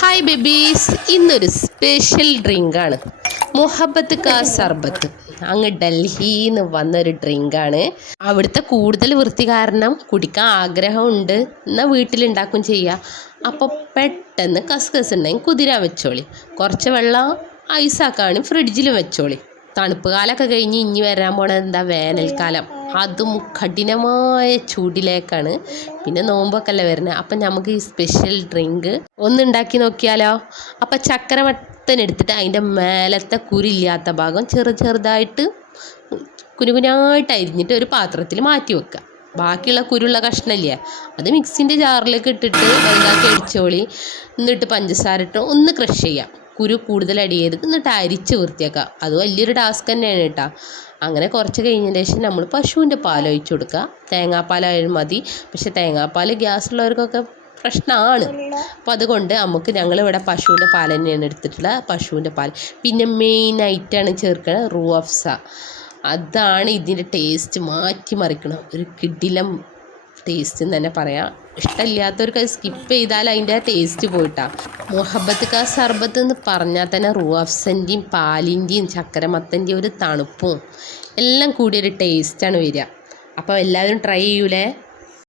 Hi babies, ഇന്നൊരു special ഡ്രിങ്കാണ് മുഹബത്ത് കാ സർബത്ത്. അങ്ങ് ഡൽഹിയിൽ നിന്ന് വന്നൊരു ഡ്രിങ്കാണ്. അവിടുത്തെ കൂടുതൽ വൃത്തി കാരണം കുടിക്കാൻ ആഗ്രഹമുണ്ട്, എന്നാൽ വീട്ടിലുണ്ടാക്കും ചെയ്യാം. അപ്പോൾ പെട്ടെന്ന് കസ്കസ് ഉണ്ടെങ്കിൽ കുതിരാൻ വെച്ചോളി. കുറച്ച് വെള്ളം ഐസാക്കാണ് ഫ്രിഡ്ജിൽ വെച്ചോളി. തണുപ്പ് കാലമൊക്കെ കഴിഞ്ഞ് ഇനി വരാൻ പോണത് എന്താ വേനൽക്കാലം, അതും കഠിനമായ ചൂടിലേക്കാണ്. പിന്നെ നോമ്പൊക്കെ അല്ലേ വരുന്നത്. അപ്പം നമുക്ക് ഈ സ്പെഷ്യൽ ഡ്രിങ്ക് ഒന്നുണ്ടാക്കി നോക്കിയാലോ? അപ്പം ചക്കര എടുത്തിട്ട് അതിൻ്റെ മേലത്തെ കുരില്ലാത്ത ഭാഗം ചെറുതായിട്ട് കുനുകുനായിട്ട് അരിഞ്ഞിട്ട് ഒരു പാത്രത്തിൽ മാറ്റി വെക്കുക. ബാക്കിയുള്ള കുരുള്ള കഷ്ണമില്ലേ, അത് മിക്സിൻ്റെ ജാറിലേക്ക് ഇട്ടിട്ട് വലുതാക്കി അടിച്ചോളി. എന്നിട്ട് പഞ്ചസാര ഇട്ട് ഒന്ന് ക്രഷ് ചെയ്യാം. കുരു കൂടുതൽ അടിയരുത്. എന്നിട്ട് അരിച്ച് വൃത്തിയാക്കുക. അത് വലിയൊരു ടാസ്ക് തന്നെയാണ് കേട്ടോ. അങ്ങനെ കുറച്ച് കഴിഞ്ഞതിന് ശേഷം നമ്മൾ പശുവിൻ്റെ പാൽ ഒഴിച്ച് കൊടുക്കുക. തേങ്ങാപ്പാലായാലും മതി, പക്ഷെ തേങ്ങാപ്പാൽ ഗ്യാസുള്ളവർക്കൊക്കെ പ്രശ്നമാണ്. അപ്പോൾ അതുകൊണ്ട് ഞങ്ങളിവിടെ പശുവിൻ്റെ പാൽ തന്നെയാണ് എടുത്തിട്ടുള്ളത്. പശുവിൻ്റെ പാൽ. പിന്നെ മെയിനായിട്ടാണ് ചേർക്കുന്നത് റൂഹ് അഫ്സ. അതാണ് ഇതിൻ്റെ ടേസ്റ്റ് മാറ്റിമറിക്കണം. ഒരു കിടിലം ടേസ്റ്റ് എന്ന് തന്നെ പറയാം. ഇഷ്ടമില്ലാത്തവർക്ക് അത് സ്കിപ്പ് ചെയ്താൽ അതിൻ്റെ ടേസ്റ്റ് പോയിട്ടാണ്. മുഹബത്ത് കാ സർബത്ത് എന്ന് പറഞ്ഞാൽ തന്നെ റൂഹ് അഫ്സൻ്റെയും പാലിൻ്റെയും ചക്കരമത്തൻ്റെയും ഒരു തണുപ്പും എല്ലാം കൂടിയൊരു ടേസ്റ്റാണ് വരിക. അപ്പോൾ എല്ലാവരും ട്രൈ ചെയ്യൂലേ?